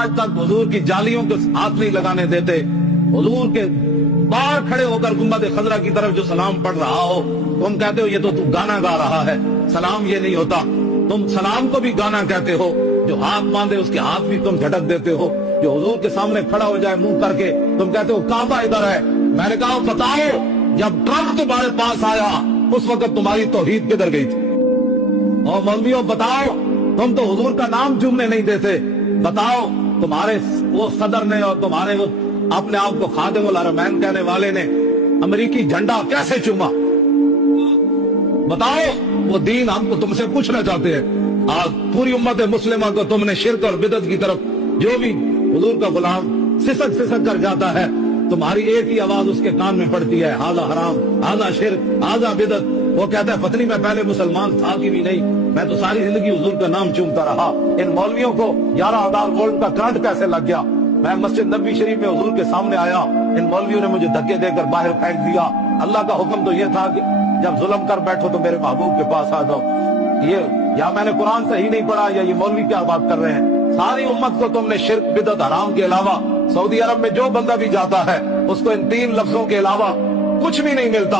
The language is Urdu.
آج تک حضور کی جالیوں کو ہاتھ نہیں لگانے دیتے. حضور کے باہر کھڑے ہو کر گنبد خضرا کی طرف جو سلام پڑھ رہا ہو تم کہتے ہو یہ تو گانا گا رہا ہے. سلام یہ نہیں ہوتا. تم سلام کو بھی گانا کہتے ہو. جو ہاتھ باندھے اس کے ہاتھ بھی تم جھٹک دیتے ہو. جو حضور کے سامنے کھڑا ہو جائے منہ کر کے تم کہتے ہو کعبہ ادھر ہے. میں نے کہا بتاؤ جب ٹرمپ تمہارے پاس آیا اس وقت تمہاری توحید کدھر گئی تھی؟ اور مولویوں بتاؤ تم تو حضور کا نام چومنے نہیں دیتے. بتاؤ تمہارے وہ صدر نے اور تمہارے وہ اپنے آپ کو خادم الحرمین کہنے والے نے امریکی جھنڈا کیسے چوما؟ بتاؤ. وہ دین ہم کو تم سے پوچھنا چاہتے ہیں. آج پوری امت مسلمہ کو تم نے شرک اور بدعت کی طرف جو بھی حضور کا غلام سسک سسک کر جاتا ہے تمہاری ایک ہی آواز اس کے کان میں پڑتی ہے ہاذا حرام ہاذا شرک ہاذا بدعت. وہ کہتا ہے پتہ نہیں میں پہلے مسلمان تھا کہ بھی نہیں میں تو ساری زندگی حضور کا نام چومتا رہا. ان مولویوں کو 11,000 وولٹ کا کرنٹ کیسے لگ گیا؟ میں مسجد نبوی شریف میں حضور کے سامنے آیا ان مولویوں نے مجھے دھکے دے کر باہر پھینک دیا. اللہ کا حکم تو یہ تھا کہ جب ظلم کر بیٹھو تو میرے محبوب کے پاس آ جاؤ. یہ یا میں نے قرآن صحیح نہیں پڑھا یا یہ مولوی کیا بات کر رہے ہیں. ساری امت کو تم نے شرک بدعت حرام کے علاوہ سعودی عرب میں جو بندہ بھی جاتا ہے اس کو ان 3 لفظوں کے علاوہ کچھ بھی نہیں ملتا.